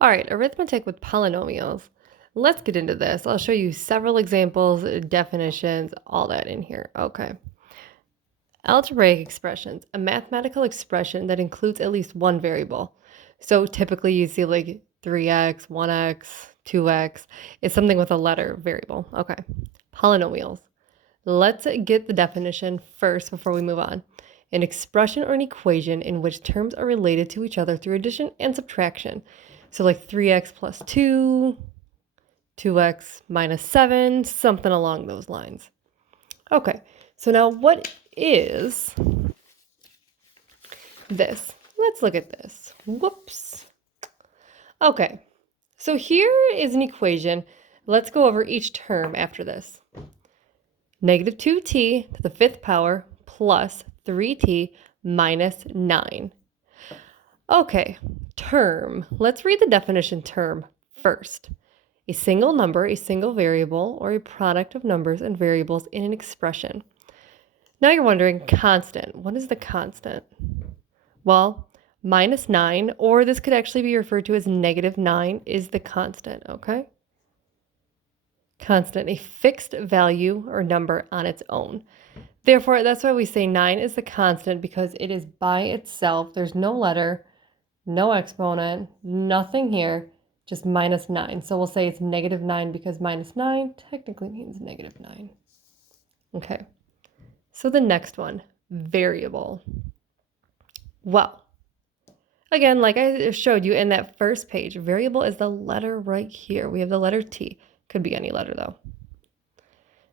All right, arithmetic with polynomials. Let's get into this. I'll show you several examples, definitions, all that in here. Okay. Algebraic expressions, a mathematical expression that includes at least one variable. So typically you see like 3x, 1x, 2x. It's something with a letter variable. Okay. Polynomials. Let's get the definition first before we move on. An expression or an equation in which terms are related to each other through addition and subtraction. So like 3x plus 2, 2x minus 7, something along those lines. Okay, so now what is this? Let's look at this. Whoops. Okay, so here is an equation. Let's go over each term after this. Negative 2t to the fifth power plus 3t minus 9. Okay, term. Let's read the definition term first. A single number, a single variable, or a product of numbers and variables in an expression. Now you're wondering, constant. What is the constant? Well, minus 9, or this could actually be referred to as negative 9, is the constant, okay? Constant, a fixed value or number on its own. Therefore, that's why we say 9 is the constant, because it is by itself. There's no letter, no exponent, nothing here, just minus 9. So we'll say it's negative 9 because minus 9 technically means negative 9. Okay, so the next one, variable. Well, again, like I showed you in that first page, variable is the letter right here. We have the letter T. Could be any letter though.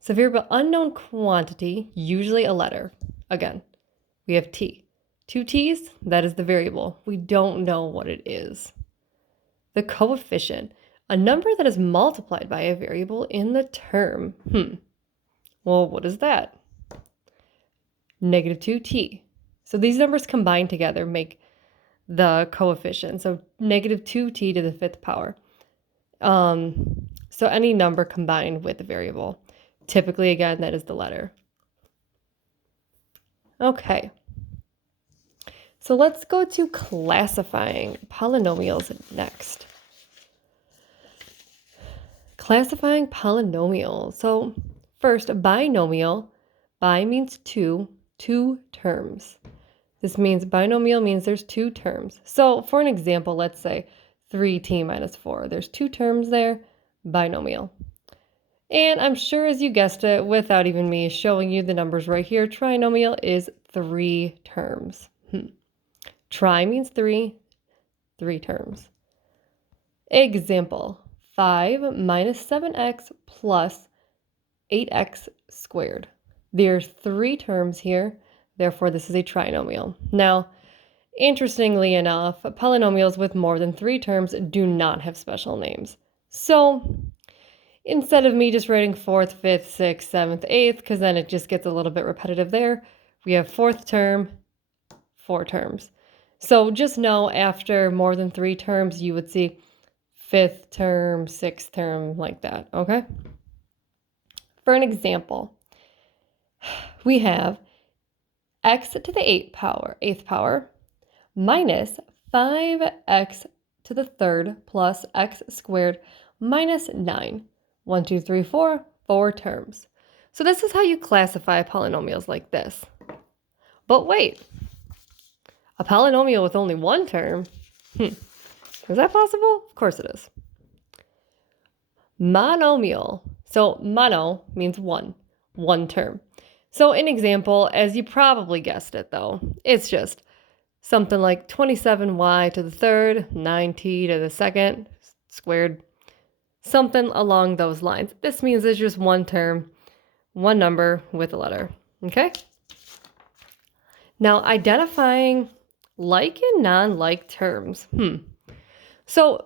So variable, unknown quantity, usually a letter. Again, we have T. 2 T's, that is the variable. We don't know what it is. The coefficient, a number that is multiplied by a variable in the term. Well, what is that? Negative 2t. So these numbers combined together make the coefficient. So negative 2t to the fifth power. So any number combined with the variable. Typically, again, that is the letter. Okay. So let's go to classifying polynomials next. Classifying polynomials. So first, a binomial. Bi means two terms. This means binomial means there's two terms. So for an example, let's say 3t minus 4. There's two terms there, binomial. And I'm sure as you guessed it, without even me showing you the numbers right here, trinomial is 3 terms. Tri means three terms. Example, 5 minus 7x plus 8x squared. There's 3 terms here, therefore this is a trinomial. Now, interestingly enough, polynomials with more than 3 terms do not have special names. So, instead of me just writing 4th, 5th, 6th, 7th, 8th, because then it just gets a little bit repetitive there, we have 4th term, 4 terms. So just know after more than 3 terms, you would see 5th term, 6th term, like that, okay? For an example, we have x to the 8th power minus 5x to the 3rd plus x squared minus 9. 1, 2, 3, 4, 4 terms. So this is how you classify polynomials like this. But wait, a polynomial with only 1 term? Is that possible? Of course it is. Monomial. So mono means one term. So an example, as you probably guessed it though, it's just something like 27y to the 3rd, 9t to the 2nd squared, something along those lines. This means it's just 1 term, 1 number with a letter, okay? Now, identifying like and non-like terms. So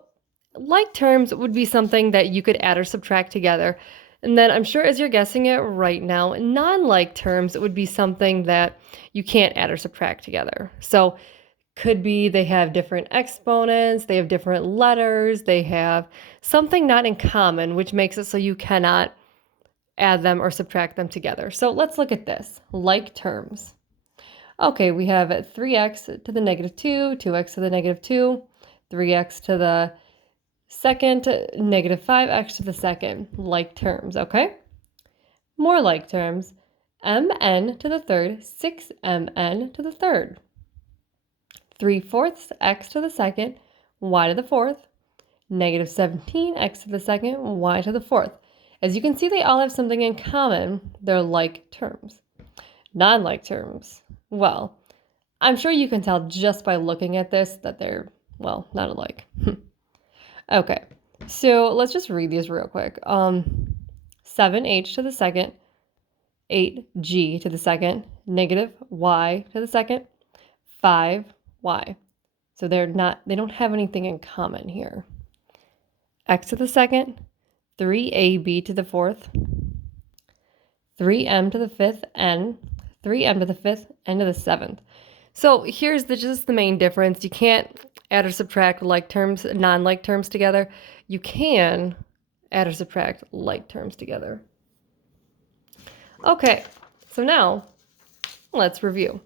like terms would be something that you could add or subtract together. And then I'm sure as you're guessing it right now, non-like terms would be something that you can't add or subtract together. So could be they have different exponents, they have different letters, they have something not in common, which makes it so you cannot add them or subtract them together. So let's look at this, like terms. Okay, we have 3x to the negative 2, 2x to the negative 2, 3x to the Second, negative 5x to the second, like terms, okay? More like terms, mn to the third, 6mn to the third. 3/4 x to the second, y to the fourth, negative 17x to the second, y to the fourth. As you can see, they all have something in common. They're like terms. Non-like terms, well, I'm sure you can tell just by looking at this that they're, well, not alike. Okay, so let's just read these real quick. 7h to the second, 8g to the second, negative y to the second, 5y. So they don't have anything in common here. X to the second, 3ab to the fourth, 3m to the fifth, n, 3m to the fifth, n to the seventh. So here's just the main difference. You can't add or subtract like terms, non-like terms together. You can add or subtract like terms together. Okay, so now let's review.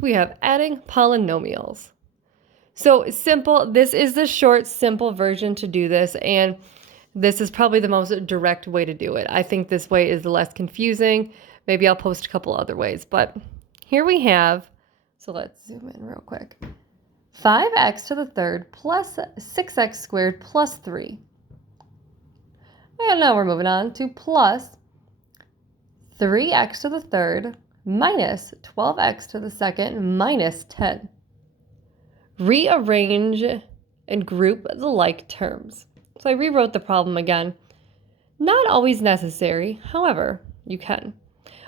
We have adding polynomials. So simple, this is the short, simple version to do this, and this is probably the most direct way to do it. I think this way is the less confusing. Maybe I'll post a couple other ways, but here we have, so let's zoom in real quick. 5x to the third plus 6x squared plus 3. And now we're moving on to plus 3x to the third minus 12x to the second minus 10. Rearrange and group the like terms. So I rewrote the problem again. Not always necessary, however, you can.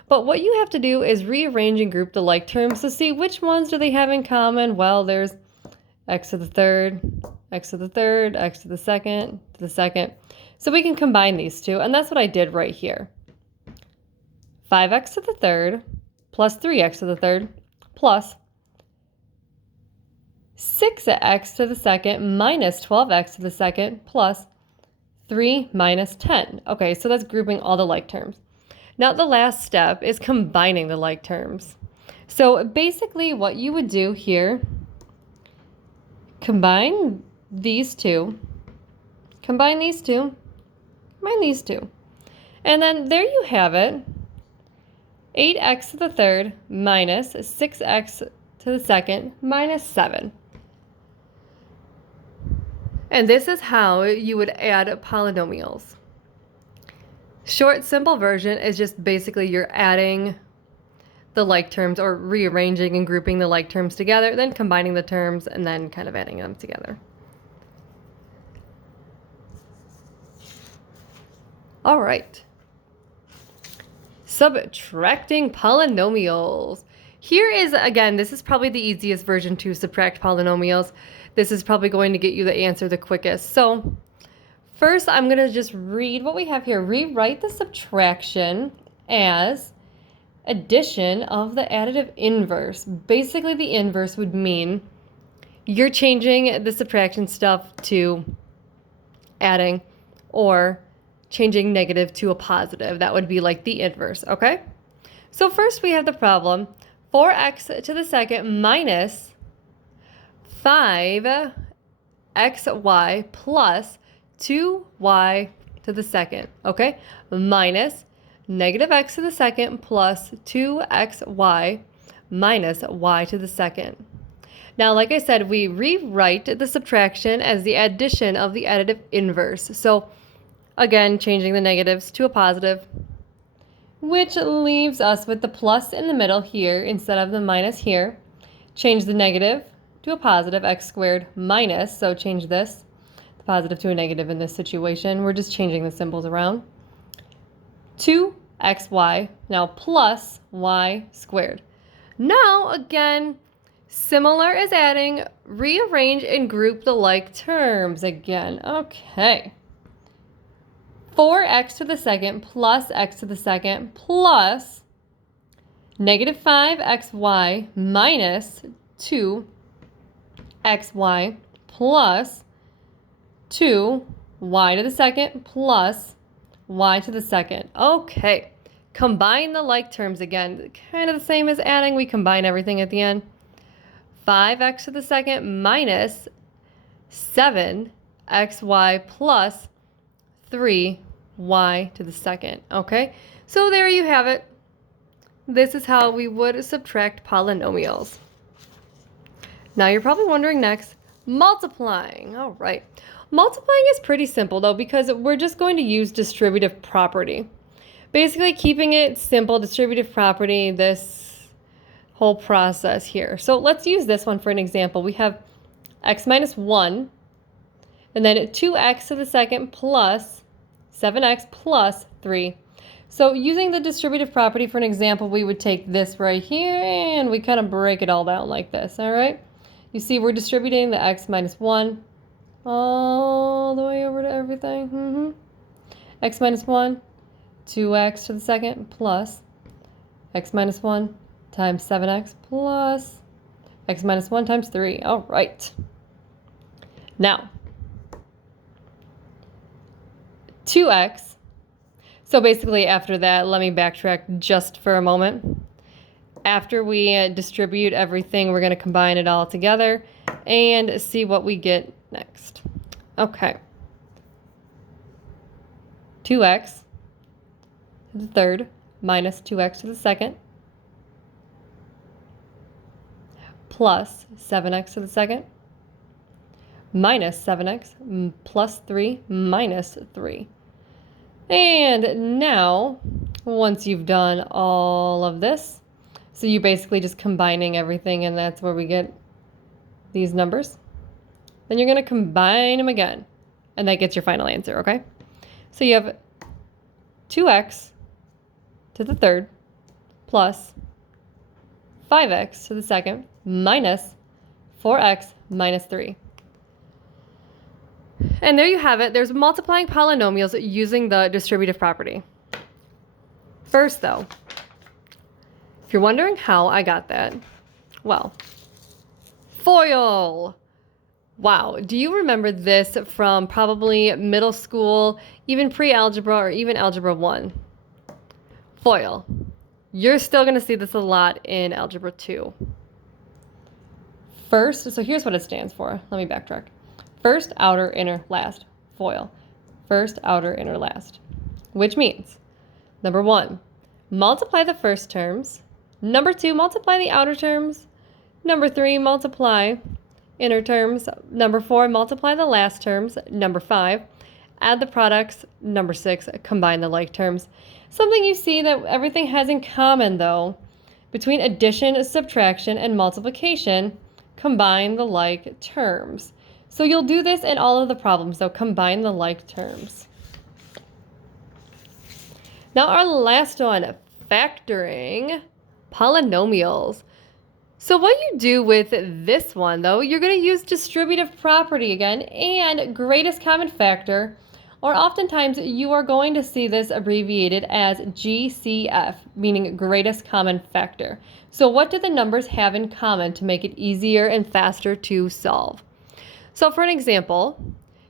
But what you have to do is rearrange and group the like terms to see which ones do they have in common. Well, there's x to the third, x to the third, x to the second, to the second. So we can combine these two, and that's what I did right here. 5x to the third plus 3x to the third plus 6x to the second minus 12x to the second plus 3 minus 10. Okay, so that's grouping all the like terms. Now the last step is combining the like terms. So basically what you would do here, combine these two, combine these two, combine these two. And then there you have it. 8x to the third minus 6x to the second minus 7. And this is how you would add polynomials. Short, simple version is just basically you're adding the like terms or rearranging and grouping the like terms together, then combining the terms and then kind of adding them together. All right. Subtracting polynomials. Here is, again, this is probably the easiest version to subtract polynomials. This is probably going to get you the answer the quickest. So first, I'm going to just read what we have here. Rewrite the subtraction as addition of the additive inverse. Basically, the inverse would mean you're changing the subtraction stuff to adding or changing negative to a positive. That would be like the inverse, okay? So first we have the problem, 4x to the second minus 5xy plus 2y to the second, okay? Minus negative x to the second plus 2xy minus y to the second. Now, like I said, we rewrite the subtraction as the addition of the additive inverse. So again, changing the negatives to a positive, which leaves us with the plus in the middle here instead of the minus here. Change the negative to a positive, x squared minus, so change this, the positive to a negative in this situation. We're just changing the symbols around. 2xy, now plus y squared. Now, again, similar as adding, rearrange and group the like terms again. Okay. 4x to the second plus x to the second plus negative 5xy minus 2xy plus 2y to the second plus y to the second. Okay, combine the like terms again. Kind of the same as adding, we combine everything at the end. 5x to the second minus 7 xy plus 3y to the second, okay? So there you have it. This is how we would subtract polynomials. Now you're probably wondering next, multiplying. All right. Multiplying is pretty simple though because we're just going to use distributive property. Basically keeping it simple, distributive property, this whole process here. So let's use this one for an example. We have x minus 1 and then 2x to the second plus 7x plus 3. So using the distributive property for an example, we would take this right here and we kind of break it all down like this, all right? You see we're distributing the x minus 1 all the way over to everything. X minus 1, 2x to the second plus x minus 1 times 7x plus x minus 1 times 3. All right. Now, 2x. So basically after that, let me backtrack just for a moment. After we distribute everything, we're going to combine it all together and see what we get next. Okay. 2x to the third minus 2x to the second plus 7x to the second minus 7x plus 3 minus 3. And now, once you've done all of this, so you're basically just combining everything and that's where we get these numbers. Then you're going to combine them again and that gets your final answer, okay? So you have 2x to the third plus 5x to the second minus 4x minus 3. And there you have it. There's multiplying polynomials using the distributive property. First, though, if you're wondering how I got that, well, FOIL. Wow, do you remember this from probably middle school, even pre-algebra or even algebra 1? FOIL. You're still going to see this a lot in algebra 2. First, so here's what it stands for. Let me backtrack. First, outer, inner, last. FOIL. First, outer, inner, last. Which means, number 1, multiply the first terms. Number 2, multiply the outer terms. Number 3, multiply inner terms. Number 4, multiply the last terms. Number 5, add the products. Number 6, combine the like terms. Something you see that everything has in common, though, between addition, subtraction, and multiplication, combine the like terms. So you'll do this in all of the problems, though, combine the like terms. Now our last one, factoring polynomials. So what you do with this one, though, you're going to use distributive property again and greatest common factor, or oftentimes you are going to see this abbreviated as GCF, meaning greatest common factor. So what do the numbers have in common to make it easier and faster to solve? So for an example,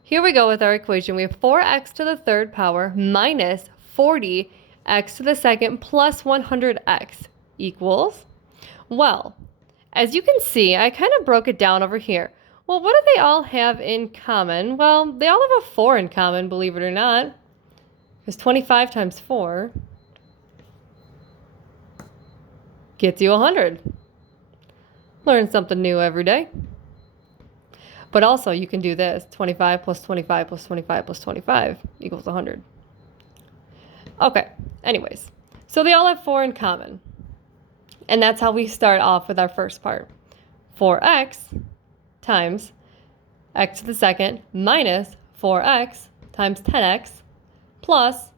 here we go with our equation. We have 4x to the third power minus 40x to the second plus 100x equals, well, as you can see, I kind of broke it down over here. Well, what do they all have in common? Well, they all have a 4 in common, believe it or not. Because 25 times 4 gets you 100. Learn something new every day. But also, you can do this. 25 plus 25 plus 25 plus 25 equals 100. Okay, anyways. So they all have 4 in common. And that's how we start off with our first part. 4x times x to the second minus 4x times 10x plus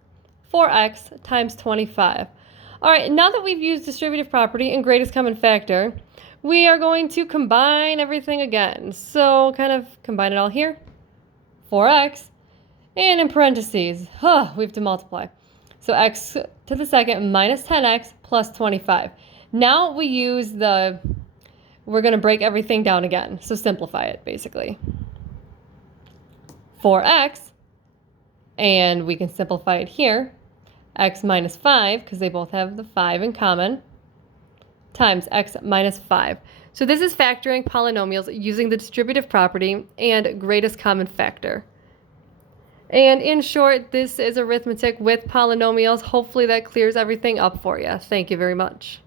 4x times 25. All right, now that we've used distributive property and greatest common factor, we are going to combine everything again. So kind of combine it all here. 4x, and in parentheses, we have to multiply. So x to the second minus 10x plus 25. Now we use we're going to break everything down again. So simplify it, basically. 4x, and we can simplify it here. X minus 5, because they both have the 5 in common, times x minus 5. So this is factoring polynomials using the distributive property and greatest common factor. And in short, this is arithmetic with polynomials. Hopefully that clears everything up for you. Thank you very much.